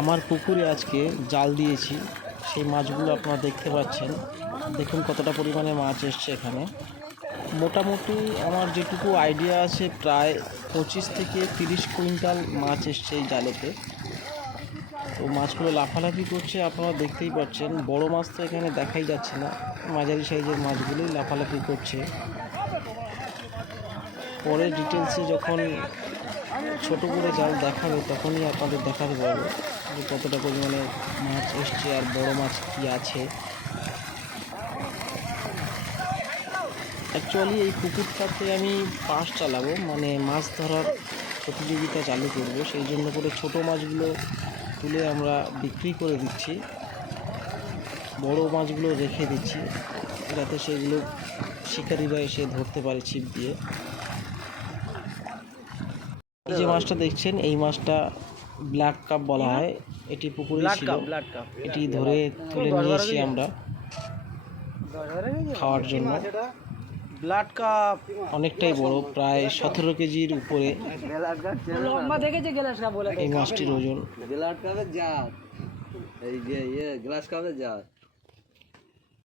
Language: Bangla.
আমার পুকুরে আজকে জাল দিয়েছি, সেই মাছগুলো আপনারা দেখতে পাচ্ছেন। দেখুন কতটা পরিমাণে মাছ এসছে এখানে। মোটামুটি আমার যেটুকু আইডিয়া আছে প্রায় 25 থেকে 30 কুইন্টাল মাছ এসছে এই জালেতে। তো মাছগুলো লাফালাফি করছে, আপনারা দেখতেই পাচ্ছেন। বড় মাছ তো এখানে দেখাই যাচ্ছে না, মাঝারি সাইজের মাছগুলোই লাফালাফি করছে। পরে ডিটেলসে যখন ছোট করে জাল দেখাবে তখনই আপনাদের দেখাতে পারবো যে কতটা পরিমাণে মাছ এসছে আর বড় মাছ কী আছে। অ্যাকচুয়ালি এই পুকুরটাতে আমি পাস চালাবো, মানে মাছ ধরার প্রতিযোগিতা চালু করব, সেই জন্য করে ছোট মাছগুলো তুলে আমরা বিক্রি করে দিচ্ছি, বড় মাছগুলো রেখে দিচ্ছি যাতে সেগুলো শিকারীরা এসে ধরতে পারে ছিপ দিয়ে। এই যে মাছটা দেখছেন, এই মাছটা ব্ল্যাক কাপ বলা হয়। এটি পুকুরে ছিল, এটি ধরে তুলে নিয়েছি আমরা খাওয়ার জন্য। ব্লাড কাপ অনেকটাই বড়, প্রায় 17 কেজির উপরে এই মাছটির ওজন। ব্লাড কাপের জাত, এই যে গ্লাস কাপের জাত।